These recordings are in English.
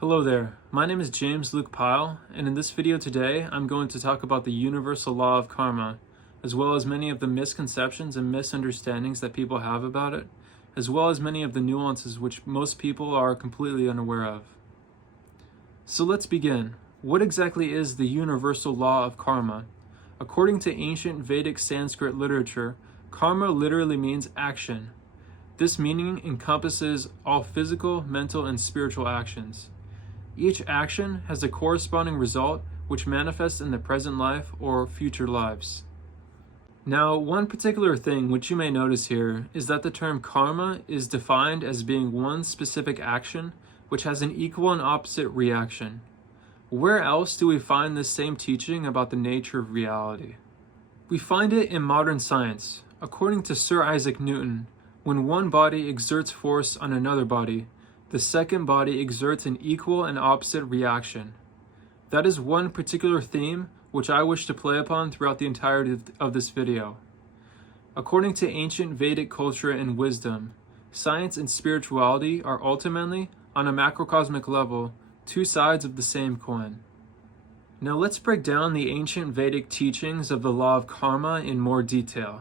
Hello there, my name is James Luke Pyle, and in this video today I'm going to talk about the universal law of karma, as well as many of the misconceptions and misunderstandings that people have about it, as well as many of the nuances which most people are completely unaware of. So let's begin. What exactly is the universal law of karma? According to ancient Vedic Sanskrit literature, karma literally means action. This meaning encompasses all physical, mental, and spiritual actions. Each action has a corresponding result which manifests in the present life or future lives. Now, one particular thing which you may notice here is that the term karma is defined as being one specific action which has an equal and opposite reaction. Where else do we find this same teaching about the nature of reality? We find it in modern science. According to Sir Isaac Newton, when one body exerts force on another body, the second body exerts an equal and opposite reaction. That is one particular theme which I wish to play upon throughout the entirety of this video. According to ancient Vedic culture and wisdom, science and spirituality are ultimately, on a macrocosmic level, two sides of the same coin. Now let's break down the ancient Vedic teachings of the law of karma in more detail.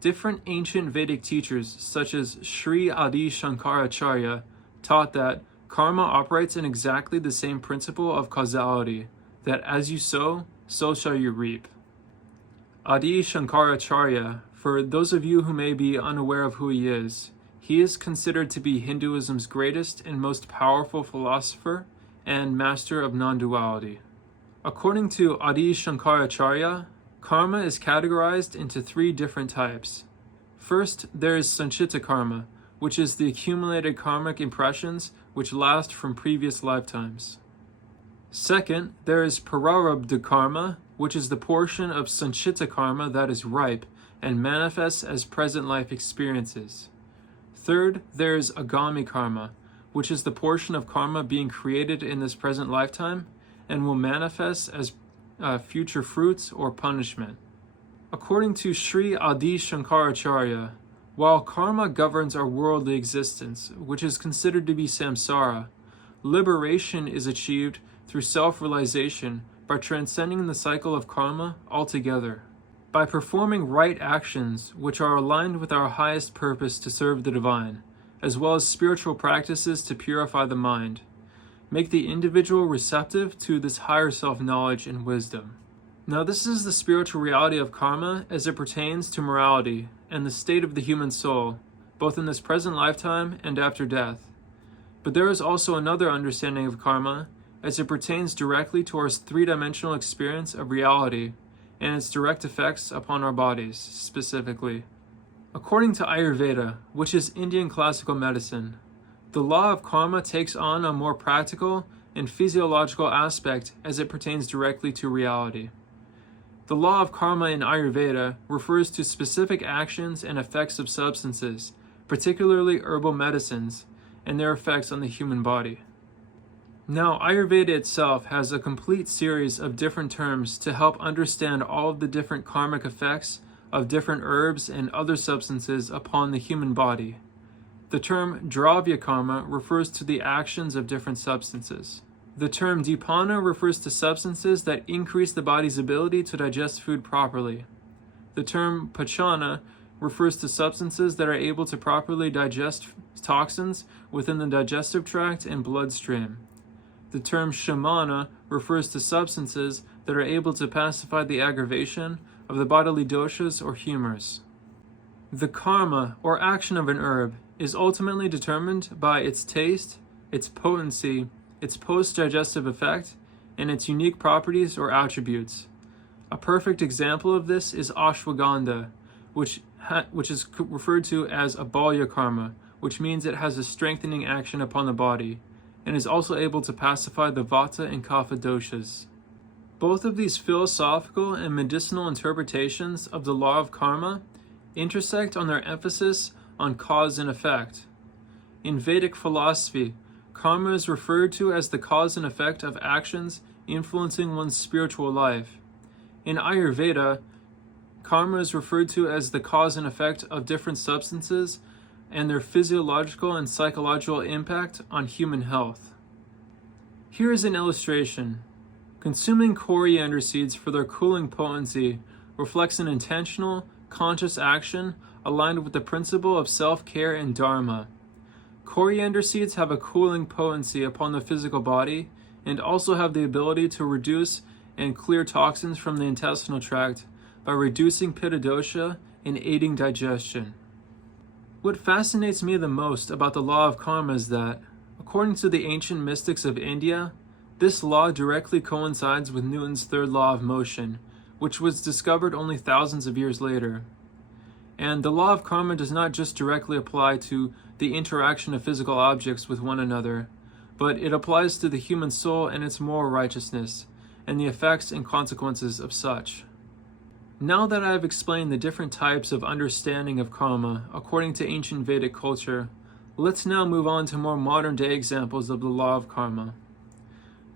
Different ancient Vedic teachers, such as Sri Adi Shankaracharya, taught that karma operates in exactly the same principle of causality, that as you sow, so shall you reap. Adi Shankaracharya, for those of you who may be unaware of who he is considered to be Hinduism's greatest and most powerful philosopher and master of non-duality. According to Adi Shankaracharya, karma is categorized into three different types. First, there is sanchita karma, which is the accumulated karmic impressions which last from previous lifetimes. Second, there is prarabdha karma, which is the portion of sanchita karma that is ripe and manifests as present life experiences. Third, there is agami karma, which is the portion of karma being created in this present lifetime and will manifest as future fruits or punishment. According to Sri Adi Shankaracharya, while karma governs our worldly existence, which is considered to be samsara, liberation is achieved through self-realization by transcending the cycle of karma altogether. By performing right actions which are aligned with our highest purpose to serve the divine, as well as spiritual practices to purify the mind, make the individual receptive to this higher self-knowledge and wisdom. Now, this is the spiritual reality of karma as it pertains to morality and the state of the human soul, both in this present lifetime and after death. But there is also another understanding of karma as it pertains directly to our three-dimensional experience of reality and its direct effects upon our bodies, specifically. According to Ayurveda, which is Indian classical medicine, the law of karma takes on a more practical and physiological aspect as it pertains directly to reality. The law of karma in Ayurveda refers to specific actions and effects of substances, particularly herbal medicines, and their effects on the human body. Now, Ayurveda itself has a complete series of different terms to help understand all of the different karmic effects of different herbs and other substances upon the human body. The term dravya karma refers to the actions of different substances. The term dipana refers to substances that increase the body's ability to digest food properly. The term pachana refers to substances that are able to properly digest toxins within the digestive tract and bloodstream. The term shamana refers to substances that are able to pacify the aggravation of the bodily doshas or humors. The karma, or action of an herb, is ultimately determined by its taste, its potency, its post-digestive effect, and its unique properties or attributes. A perfect example of this is ashwagandha, which is referred to as a balya karma, which means it has a strengthening action upon the body, and is also able to pacify the vata and kapha doshas. Both of these philosophical and medicinal interpretations of the law of karma intersect on their emphasis on cause and effect. In Vedic philosophy, karma is referred to as the cause and effect of actions influencing one's spiritual life. In Ayurveda, karma is referred to as the cause and effect of different substances and their physiological and psychological impact on human health. Here is an illustration. Consuming coriander seeds for their cooling potency reflects an intentional, conscious action aligned with the principle of self-care and dharma. Coriander seeds have a cooling potency upon the physical body and also have the ability to reduce and clear toxins from the intestinal tract by reducing pitta dosha and aiding digestion. What fascinates me the most about the law of karma is that, according to the ancient mystics of India, this law directly coincides with Newton's third law of motion, which was discovered only thousands of years later. And the law of karma does not just directly apply to the interaction of physical objects with one another, but it applies to the human soul and its moral righteousness, and the effects and consequences of such. Now that I have explained the different types of understanding of karma according to ancient Vedic culture, let's now move on to more modern-day examples of the law of karma.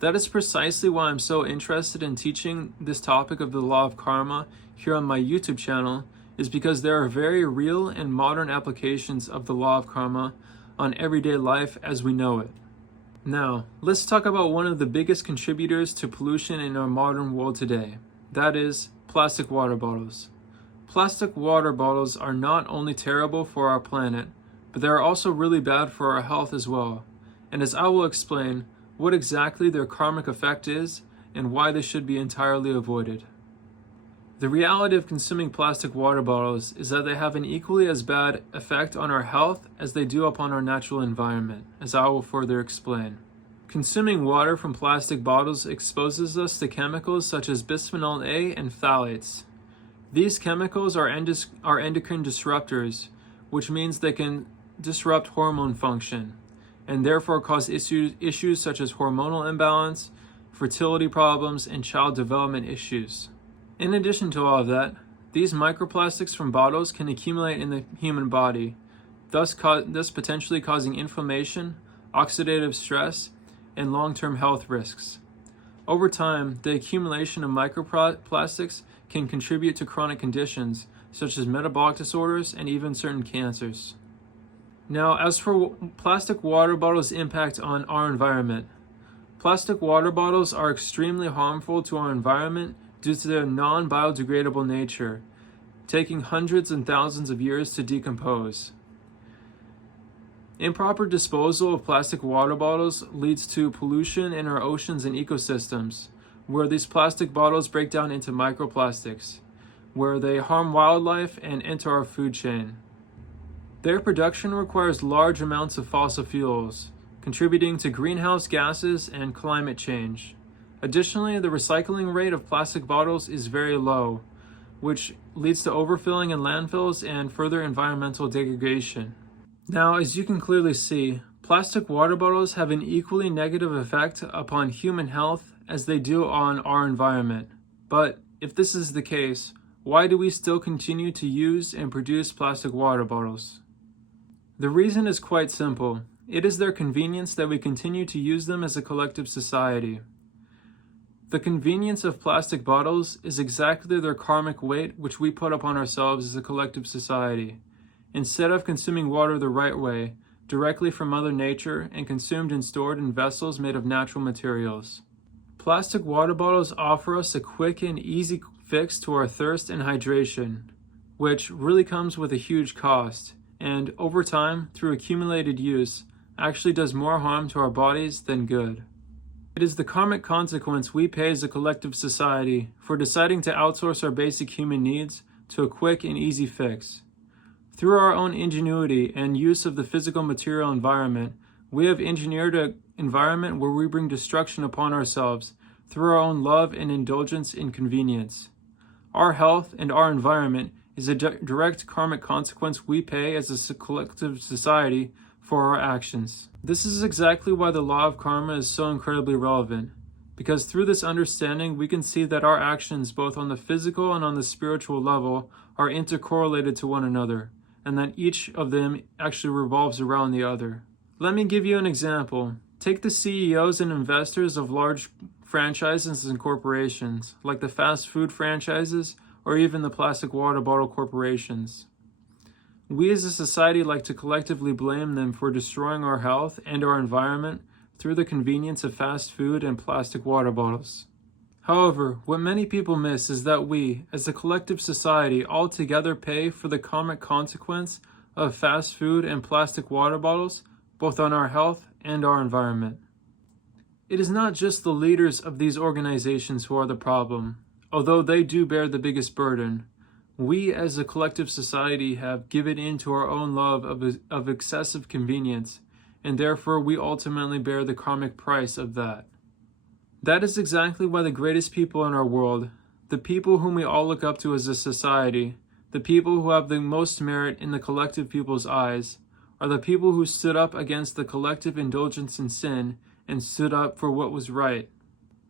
That is precisely why I'm so interested in teaching this topic of the law of karma here on my YouTube channel, is because there are very real and modern applications of the law of karma on everyday life as we know it. Now, let's talk about one of the biggest contributors to pollution in our modern world today. That is, plastic water bottles. Plastic water bottles are not only terrible for our planet, but they are also really bad for our health as well. And as I will explain, what exactly their karmic effect is and why they should be entirely avoided. The reality of consuming plastic water bottles is that they have an equally as bad effect on our health as they do upon our natural environment, as I will further explain. Consuming water from plastic bottles exposes us to chemicals such as bisphenol A and phthalates. These chemicals are endocrine disruptors, which means they can disrupt hormone function, and therefore cause issues such as hormonal imbalance, fertility problems, and child development issues. In addition to all of that, these microplastics from bottles can accumulate in the human body, thus potentially causing inflammation, oxidative stress, and long-term health risks. Over time, the accumulation of microplastics can contribute to chronic conditions such as metabolic disorders and even certain cancers. Now, as for plastic water bottles' impact on our environment, plastic water bottles are extremely harmful to our environment due to their non-biodegradable nature, taking hundreds and thousands of years to decompose. Improper disposal of plastic water bottles leads to pollution in our oceans and ecosystems, where these plastic bottles break down into microplastics, where they harm wildlife and enter our food chain. Their production requires large amounts of fossil fuels, contributing to greenhouse gases and climate change. Additionally, the recycling rate of plastic bottles is very low, which leads to overfilling in landfills and further environmental degradation. Now, as you can clearly see, plastic water bottles have an equally negative effect upon human health as they do on our environment. But if this is the case, why do we still continue to use and produce plastic water bottles? The reason is quite simple. It is their convenience that we continue to use them as a collective society. The convenience of plastic bottles is exactly their karmic weight which we put upon ourselves as a collective society. Instead of consuming water the right way, directly from Mother Nature and consumed and stored in vessels made of natural materials. Plastic water bottles offer us a quick and easy fix to our thirst and hydration, which really comes with a huge cost, and over time, through accumulated use, actually does more harm to our bodies than good. It is the karmic consequence we pay as a collective society for deciding to outsource our basic human needs to a quick and easy fix. Through our own ingenuity and use of the physical material environment, we have engineered an environment where we bring destruction upon ourselves through our own love and indulgence in convenience. Our health and our environment is a direct karmic consequence we pay as a collective society for our actions. This is exactly why the law of karma is so incredibly relevant, because through this understanding we can see that our actions both on the physical and on the spiritual level are intercorrelated to one another, and that each of them actually revolves around the other. Let me give you an example. Take the CEOs and investors of large franchises and corporations, like the fast food franchises or even the plastic water bottle corporations. We as a society like to collectively blame them for destroying our health and our environment through the convenience of fast food and plastic water bottles. However, what many people miss is that we, as a collective society, all together pay for the karmic consequence of fast food and plastic water bottles, both on our health and our environment. It is not just the leaders of these organizations who are the problem, although they do bear the biggest burden. We as a collective society have given in to our own love of excessive convenience, and therefore we ultimately bear the karmic price of that. That is exactly why the greatest people in our world, the people whom we all look up to as a society, the people who have the most merit in the collective people's eyes, are the people who stood up against the collective indulgence in sin and stood up for what was right.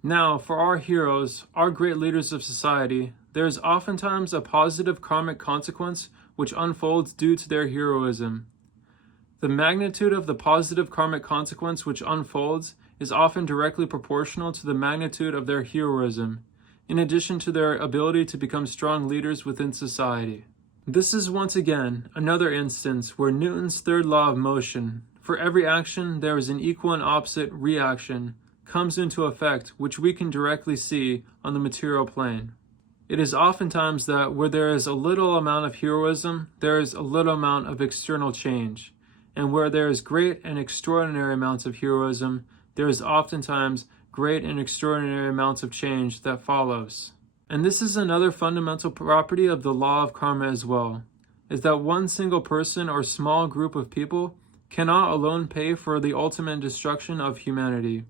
Now, for our heroes, our great leaders of society, there is oftentimes a positive karmic consequence which unfolds due to their heroism. The magnitude of the positive karmic consequence which unfolds is often directly proportional to the magnitude of their heroism, in addition to their ability to become strong leaders within society. This is once again another instance where Newton's third law of motion, for every action there is an equal and opposite reaction, comes into effect, which we can directly see on the material plane. It is oftentimes that where there is a little amount of heroism, there is a little amount of external change, and where there is great and extraordinary amounts of heroism, there is oftentimes great and extraordinary amounts of change that follows. And this is another fundamental property of the law of karma as well, is that one single person or small group of people cannot alone pay for the ultimate destruction of humanity.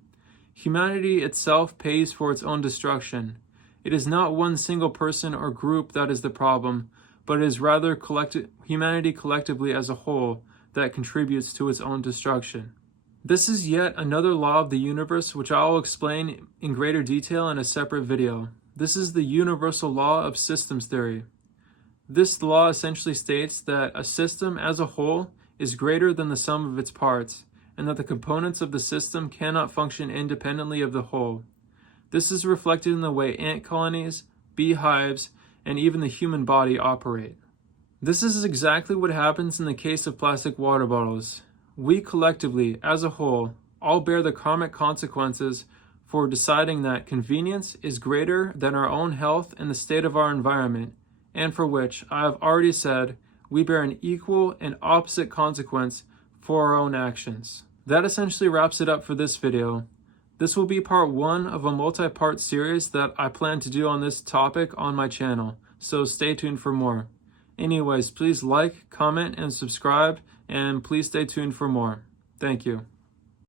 Humanity itself pays for its own destruction. It is not one single person or group that is the problem, but it is rather humanity collectively as a whole that contributes to its own destruction. This is yet another law of the universe which I will explain in greater detail in a separate video. This is the universal law of systems theory. This law essentially states that a system as a whole is greater than the sum of its parts, and that the components of the system cannot function independently of the whole. This is reflected in the way ant colonies, beehives, and even the human body operate. This is exactly what happens in the case of plastic water bottles. We collectively, as a whole, all bear the karmic consequences for deciding that convenience is greater than our own health and the state of our environment, and for which, I have already said, we bear an equal and opposite consequence for our own actions. That essentially wraps it up for this video. This will be part 1 of a multi-part series that I plan to do on this topic on my channel, so stay tuned for more. Anyways, please like, comment, and subscribe, and please stay tuned for more. Thank you.